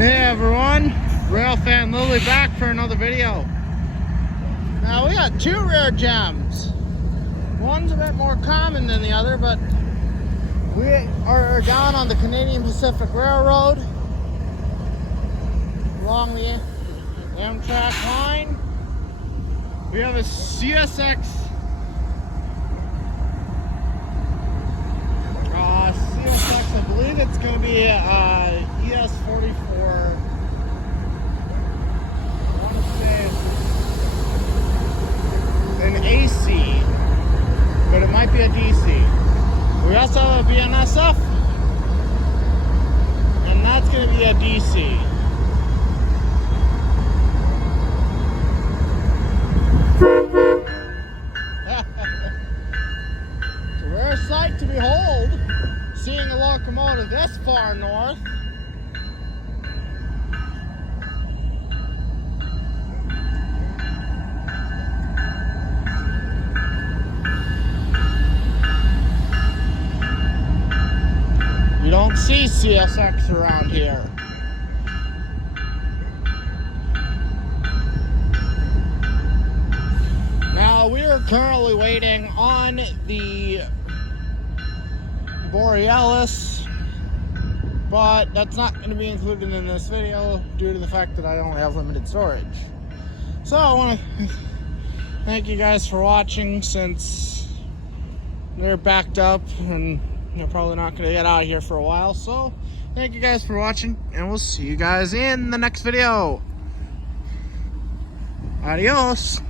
Hey everyone, Rail Fan Lily back for another video. Now we got two rare gems. One's a bit more common than the other, but we are down on the Canadian Pacific Railroad along the Amtrak line. We have a CSX I believe it's going to be ES44. I want to say it's an AC, but it might be a DC. We also have a BNSF, and that's going to be a DC. It's a rare sight to behold, seeing a locomotive this far north. You don't see CSX around here. Now we are currently waiting on the Borealis, but that's not going to be included in this video due to the fact that I only have limited storage. So I want to thank you guys for watching, since they're backed up and you're probably not going to get out of here for a while. So thank you guys for watching, and we'll see you guys in the next video. Adios.